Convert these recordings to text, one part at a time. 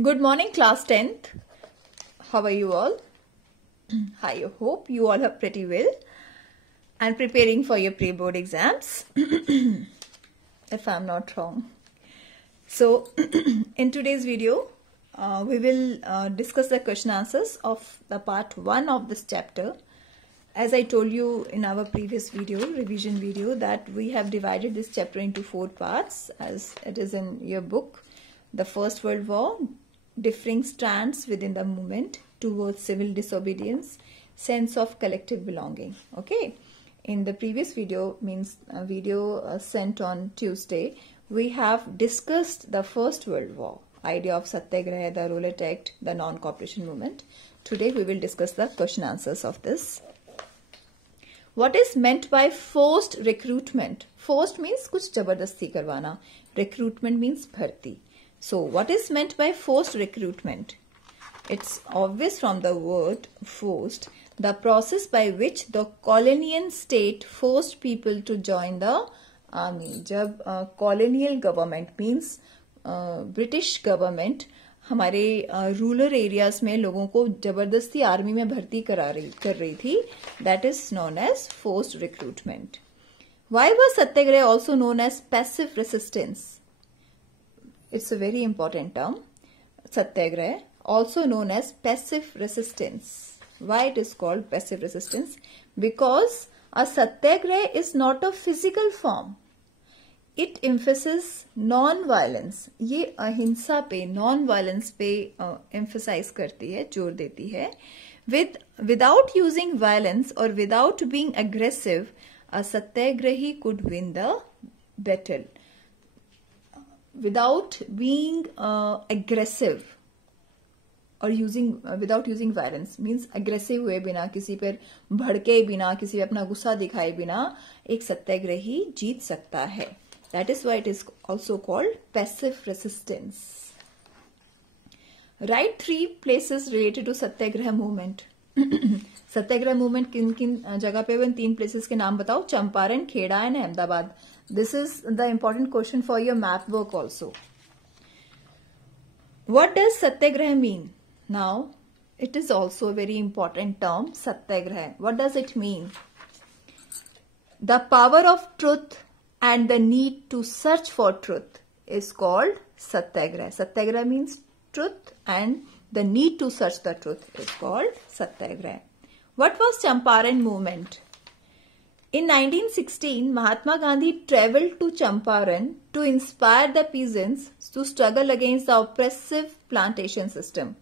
Good morning, class 10th. How are you all? I hope you all are pretty well and preparing for your pre-board exams, if I'm not wrong. So, in today's video, we will discuss the question answers of the part 1 of this chapter. As I told you in our previous video, revision video, that we have divided this chapter into 4 parts as it is in your book. The First World War, differing strands within the movement towards civil disobedience, sense of collective belonging. Okay. In the previous video, means a video sent on Tuesday, we have discussed the First World War, idea of Satyagraha, the Rowlatt Act, the non-cooperation movement. Today we will discuss the question answers of this. What is meant by forced recruitment? Forced means कुछ जबरदस्ती करवाना. Recruitment means भर्ती. So, what is meant by forced recruitment? It's obvious from the word forced, the process by which the colonial state forced people to join the army. जब colonial government means British government हमारे rural areas में लोगों को जबरदस्ती army में भर्ती कर रही थी, that is known as forced recruitment. Why was Satyagraha also known as passive resistance? It's a very important term. Satyagraha, also known as passive resistance. Why it is called passive resistance? Because a satyagraha is not a physical form. It emphasizes non-violence. ये अहिंसा पे, non-violence पे emphasize करती है, जोर देती है. Without using violence or without being aggressive, a satyagrahi could win the battle. Without being aggressive or without using violence means aggressive हुए बिना, किसी पर भड़के बिना, किसी पे अपना गुस्सा दिखाए बिना एक सत्याग्रही जीत सकता है. That is why it is also called passive resistance. Write 3 places related to Satyagraha movement. Satyagraha movement किन किन जगह पे, इन 3 प्लेसेस के नाम बताओ. Champaran, Kheda and Ahmedabad. This is the important question for your math work also. What does satyagraha mean? Now, it is also a very important term, satyagraha. What does it mean? The power of truth and the need to search for truth is called satyagraha. Satyagraha means truth and the need to search the truth is called satyagraha. What was Champaran movement? In 1916, Mahatma Gandhi travelled to Champaran to inspire the peasants to struggle against the oppressive plantation system.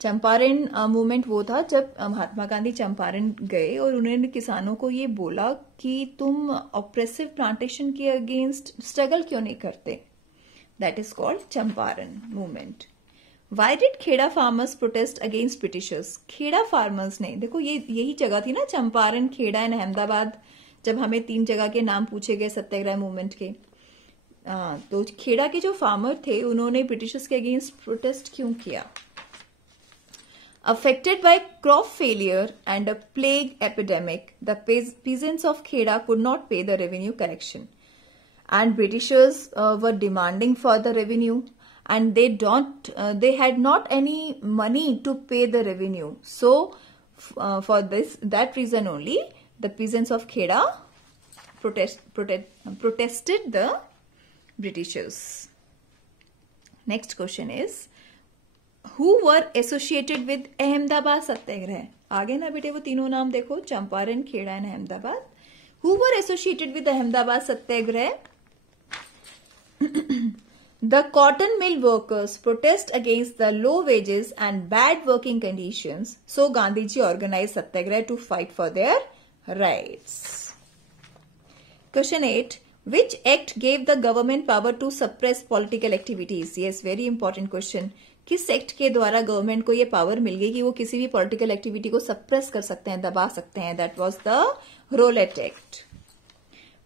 Champaran movement वो था जब महात्मा गांधी चंपारण गए और उन्होंने किसानों को ये बोला कि तुम ऑप्रेसिव प्लांटेशन के अगेंस्ट स्ट्रगल क्यों नहीं करते. That is called Champaran movement. Why did Kheda farmers protest against Britishers? Kheda farmers ने, देखो ये यही जगह थी ना, चंपारण, खेड़ा एंड अहमदाबाद. जब हमें 3 जगह के नाम पूछे गए सत्याग्रह मूवमेंट के, तो खेड़ा के जो फार्मर थे उन्होंने ब्रिटिशर्स के अगेंस्ट प्रोटेस्ट क्यों किया? Affected by crop failure and a plague epidemic, the peasants of Kheda could not pay the revenue collection, and Britishers were demanding for the revenue, and they had not any money to pay the revenue. So, for that reason only, the peasants of Kheda protested the Britishers. Next question is, Who were associated with Ahmedabad सत्याग्रह? आगे ना बेटे वो तीनों नाम देखो, Champaran, Kheda and Ahmedabad. Who were associated with Ahmedabad Satyagraha? The cotton mill workers protest against the low wages and bad working conditions. So Gandhiji organized Satyagraha to fight for their rights. Question 8. Which act gave the government power to suppress political activities? Yes, very important question. किस act के द्वारा government को ये power मिल गई कि वो किसी भी पॉलिटिकल एक्टिविटी को सप्रेस कर सकते हैं, दबा सकते हैं? That was the Rowlatt Act.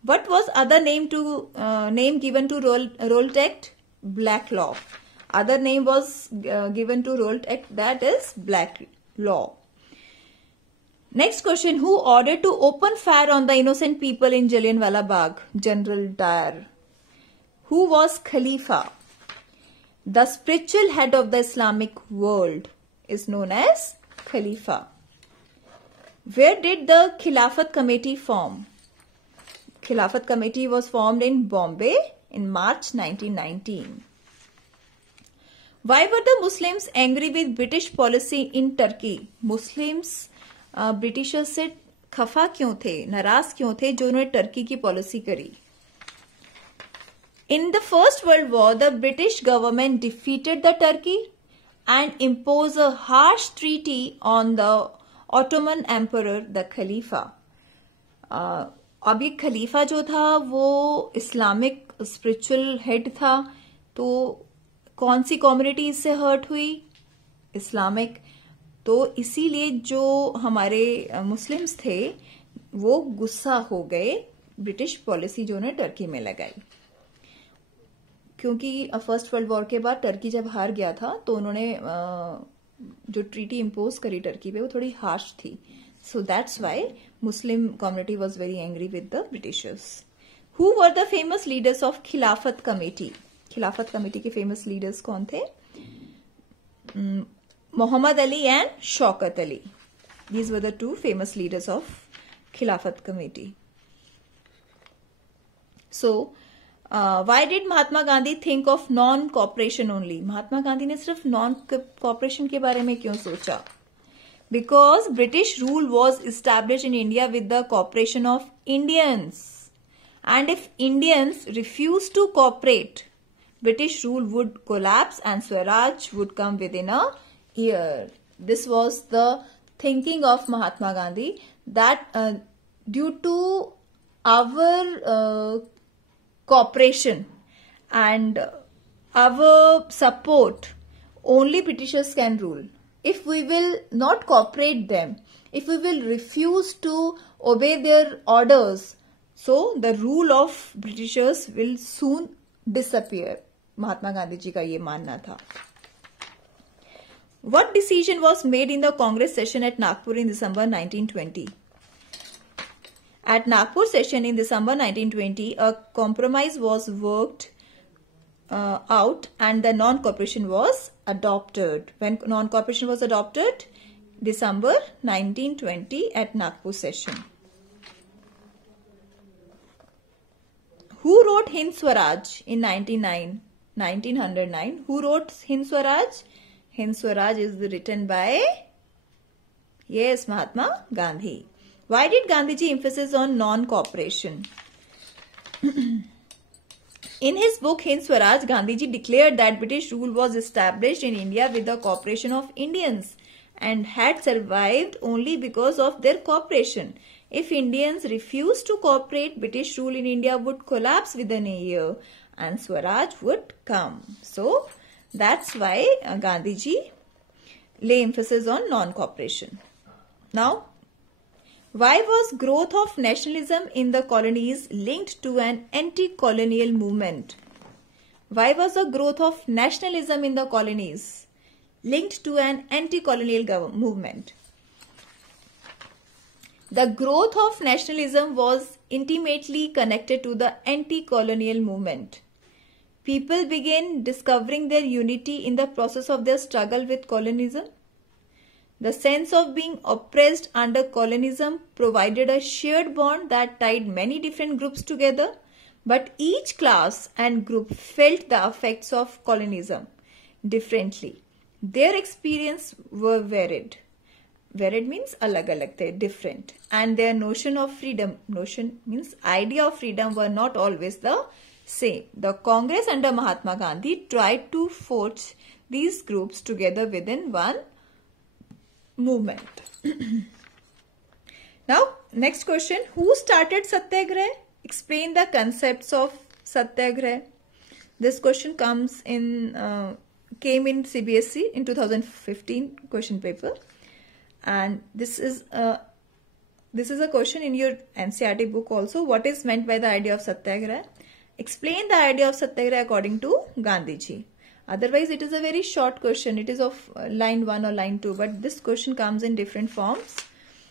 What was other name given to Rowlatt Act? Black law. Other name was given to Rowlatt Act, that is black law. Next question. Who order to open fire on the innocent people in Jallianwala Bagh? General Dyer. Who was Khalifa? The spiritual head of the Islamic world is known as Khalifa. Where did the Khilafat Committee form? Khilafat Committee was formed in Bombay in March 1919. Why were the Muslims angry with British policy in Turkey? Muslims Britishers से खफा क्यों थे, नाराज क्यों थे जो उन्होंने Turkey की पॉलिसी करी? In the First World War, the British government defeated the Turkey and imposed a harsh treaty on the Ottoman Emperor, the Khalifa. अब ये खलीफा जो था वो इस्लामिक स्पिरिचुअल हेड था, तो कौन सी कम्युनिटी इससे हर्ट हुई? इस्लामिक. तो इसीलिए जो हमारे मुस्लिम्स थे वो गुस्सा हो गए ब्रिटिश पॉलिसी जो उन्हें टर्की में लगाई, क्योंकि फर्स्ट वर्ल्ड वॉर के बाद टर्की जब हार गया था तो उन्होंने जो ट्रीटी इम्पोज करी टर्की पे वो थोड़ी हार्श थी. So that's why Muslim community was very angry with the Britishers. Who were the famous leaders of खिलाफत कमेटी? खिलाफत कमेटी के फेमस लीडर्स कौन थे? Muhammad Ali and Shaukat Ali. These were the two famous leaders of Khilafat Committee. So, why did Mahatma Gandhi think of non-cooperation only? Mahatma Gandhi ने सिर्फ non-cooperation के बारे में क्यों सोचा? Because British rule was established in India with the cooperation of Indians. And if Indians refused to cooperate, British rule would collapse and Swaraj would come within a year. This was the thinking of Mahatma Gandhi, that due to our cooperation and our support, only Britishers can rule. If we will not cooperate them, if we will refuse to obey their orders, so the rule of Britishers will soon disappear. Mahatma Gandhi ji का ये मानना था. What decision was made in the Congress session at Nagpur in December 1920? At Nagpur session in December 1920, a compromise was worked out and the non-cooperation was adopted. When non-cooperation was adopted? December 1920 at Nagpur session. Who wrote Hind Swaraj in 1909? Who wrote Hind Swaraj? Hind Swaraj is written by, yes, Mahatma Gandhi. Why did Gandhiji emphasize on non-cooperation? In his book Hind Swaraj, Gandhiji declared that British rule was established in India with the cooperation of Indians and had survived only because of their cooperation. If Indians refused to cooperate, British rule in India would collapse within a year and Swaraj would come. So, that's why Gandhiji lay emphasis on non-cooperation. Now, why was growth of nationalism in the colonies linked to an anti-colonial movement? Why was the growth of nationalism in the colonies linked to an anti-colonial movement? The growth of nationalism was intimately connected to the anti-colonial movement. People began discovering their unity in the process of their struggle with colonialism. The sense of being oppressed under colonialism provided a shared bond that tied many different groups together, but each class and group felt the effects of colonialism differently. Their experiences were varied. Varied means alag-alag, they different. And their notion of freedom, notion means idea of freedom, were not always the same. The Congress under Mahatma Gandhi tried to forge these groups together within one movement. Now, next question. Who started Satyagraha? Explain the concepts of Satyagraha. This question comes in, came in CBSE in 2015 question paper. And this is a question in your NCERT book also. What is meant by the idea of Satyagraha? Explain the idea of Satyagraha according to Gandhiji. Otherwise, it is a very short question. It is of line 1 or line 2. But this question comes in different forms.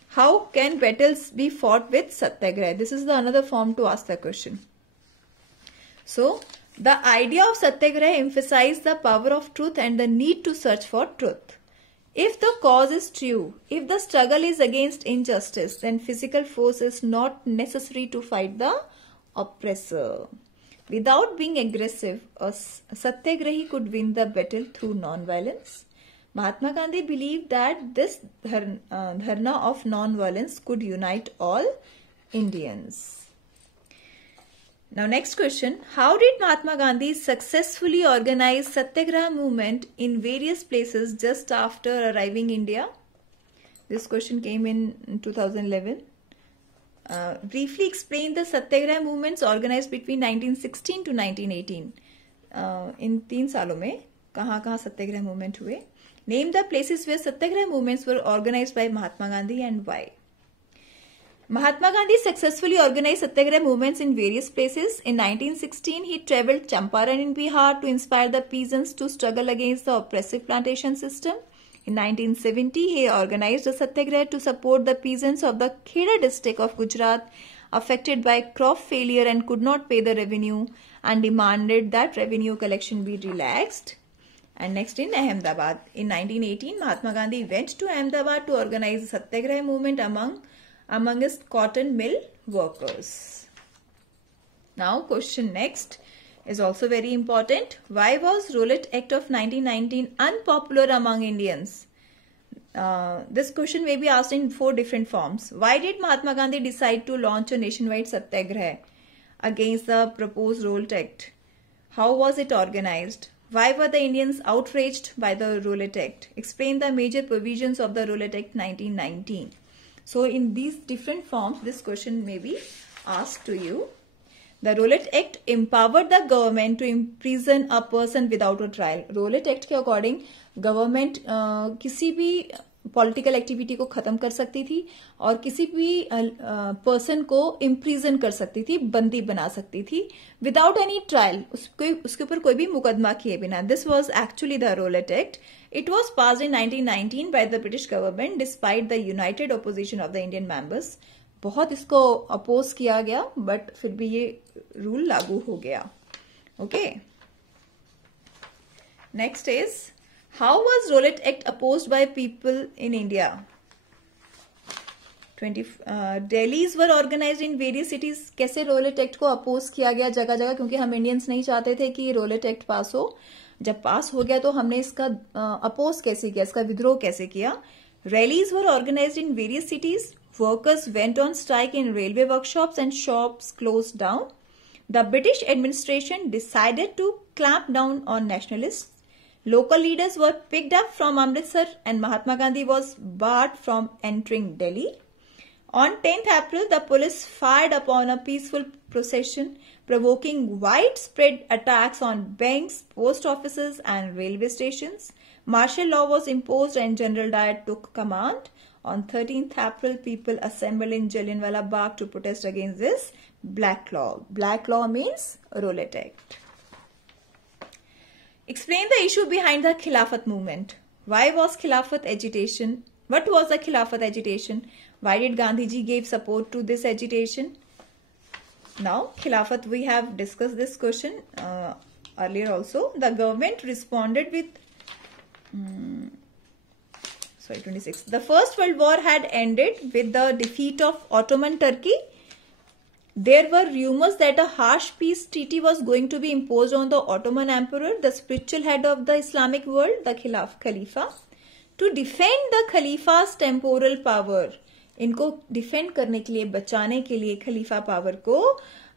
How can battles be fought with Satyagraha? This is the another form to ask the question. So, The idea of satyagraha emphasized the power of truth and the need to search for truth. If the cause is true, if the struggle is against injustice, then physical force is not necessary to fight the oppressor. Without being aggressive, a satyagrahi could win the battle through non-violence. Mahatma Gandhi believed that this dharna of non-violence could unite all Indians. Now next question, how did Mahatma Gandhi successfully organize Satyagraha movement in various places just after arriving India? This question came in 2011. Briefly explain the Satyagraha movements organized between 1916 to 1918. इन 3 सालों में कहाँ सत्याग्रह movement हुए? Name the places where Satyagraha movements were organized by Mahatma Gandhi and why. Mahatma Gandhi successfully organized Satyagraha movements in various places. In 1916, he travelled Champaran in Bihar to inspire the peasants to struggle against the oppressive plantation system. In 1970, he organized a Satyagraha to support the peasants of the Kheda district of Gujarat affected by crop failure and could not pay the revenue and demanded that revenue collection be relaxed. And next in Ahmedabad. In 1918, Mahatma Gandhi went to Ahmedabad to organize the Satyagraha movement amongst cotton mill workers. Now question next is also very important. Why was Rowlatt Act of 1919 unpopular among Indians? This question may be asked in 4 different forms. Why did Mahatma Gandhi decide to launch a nationwide satyagraha against the proposed Rowlatt Act? How was it organized? Why were the Indians outraged by the Rowlatt Act? Explain the major provisions of the Rowlatt Act 1919. So in these different forms, this question may be asked to you. The Rowlatt Act empowered the government to imprison a person without a trial. Rowlatt Act के according government किसी भी political activity को खत्म कर सकती थी और किसी भी पर्सन को इम्प्रिजन कर सकती थी, बंदी बना सकती थी विदाउट एनी ट्रायल, उसके ऊपर कोई भी मुकदमा किए बिना. This was actually the Rowlatt act. It was passed in 1919 by the British government despite the United opposition of the Indian members. बहुत इसको अपोज किया गया बट फिर भी ये रूल लागू हो गया. Okay, next is how was Rowlatt Act opposed by people in India? Delhis were organized in various cities. कैसे Rowlatt Act को अपोज किया गया जगह जगह, क्योंकि हम इंडियंस नहीं चाहते थे कि Rowlatt Act पास हो. जब पास हो गया तो हमने इसका अपोज कैसे किया, इसका विद्रोह कैसे किया. Rallies were organized in various cities. Workers went on strike in railway workshops and shops closed down. The British administration decided to clamp down on nationalists. Local leaders were picked up from Amritsar and Mahatma Gandhi was barred from entering Delhi. On 10th April, the police fired upon a peaceful procession, provoking widespread attacks on banks, post offices and railway stations. Martial law was imposed and General Dyer took command. On 13th April, people assembled in Jallianwala Bagh to protest against this black law. Black law means Rowlatt Act. Explain the issue behind the Khilafat movement. Why was Khilafat agitation? What was the Khilafat agitation? Why did Gandhiji give support to this agitation? Now, Khilafat, we have discussed this question earlier also. The government responded with 26. The First World War had ended with the defeat of Ottoman Turkey. There were rumors that a harsh peace treaty was going to be imposed on the Ottoman Emperor, the spiritual head of the Islamic world, the Khalifa. To defend the Khalifa's temporal power, इनको defend करने के लिए, बचाने के लिए खलीफा power को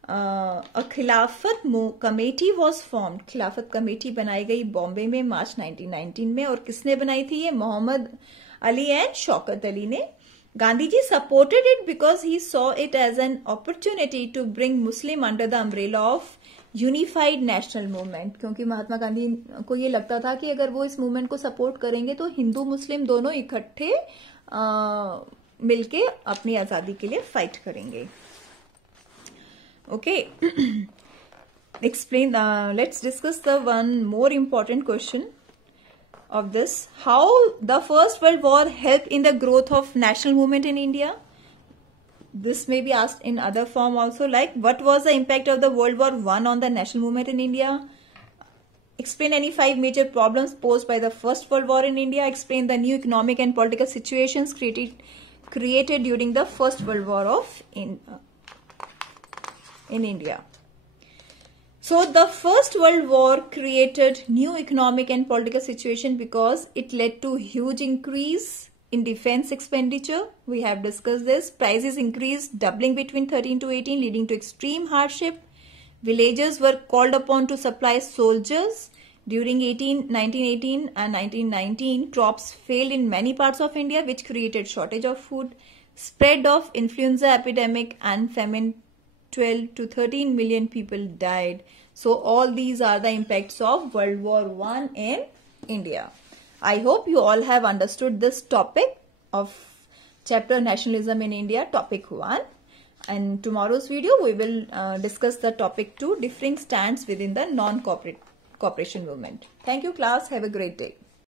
a खिलाफत committee was formed. खिलाफत कमेटी बनाई गई बॉम्बे में मार्च 1919 में. और किसने बनाई थी ये? मोहम्मद अली एंड शौकत अली ने. Gandhiji supported it because he saw it as an opportunity to bring Muslim under the umbrella of unified national movement. क्योंकि महात्मा गांधी को ये लगता था कि अगर वो इस मूवमेंट को सपोर्ट करेंगे तो हिंदू मुस्लिम दोनों इकट्ठे मिलके अपनी आजादी के लिए फाइट करेंगे. Okay, explain. Let's discuss the one more important question of this. How the First World War helped in the growth of national movement in India? this may be asked in other form also, like what was the impact of the World War I on the national movement in India? Explain any 5 major problems posed by the First World War in India. Explain the new economic and political situations created during the First World War in India. So the First World War created new economic and political situation because it led to huge increase in defense expenditure. We have discussed this. Prices increased, doubling between 13 to 18, leading to extreme hardship. Villagers were called upon to supply soldiers. During 1918 and 1919, crops failed in many parts of India, which created shortage of food. Spread of influenza epidemic and famine, 12 to 13 million people died. So all these are the impacts of World War I in India. I hope you all have understood this topic of chapter Nationalism in India, topic 1. And tomorrow's video we will discuss the topic 2, differing stands within the non-cooperation movement. Thank you class. Have a great day.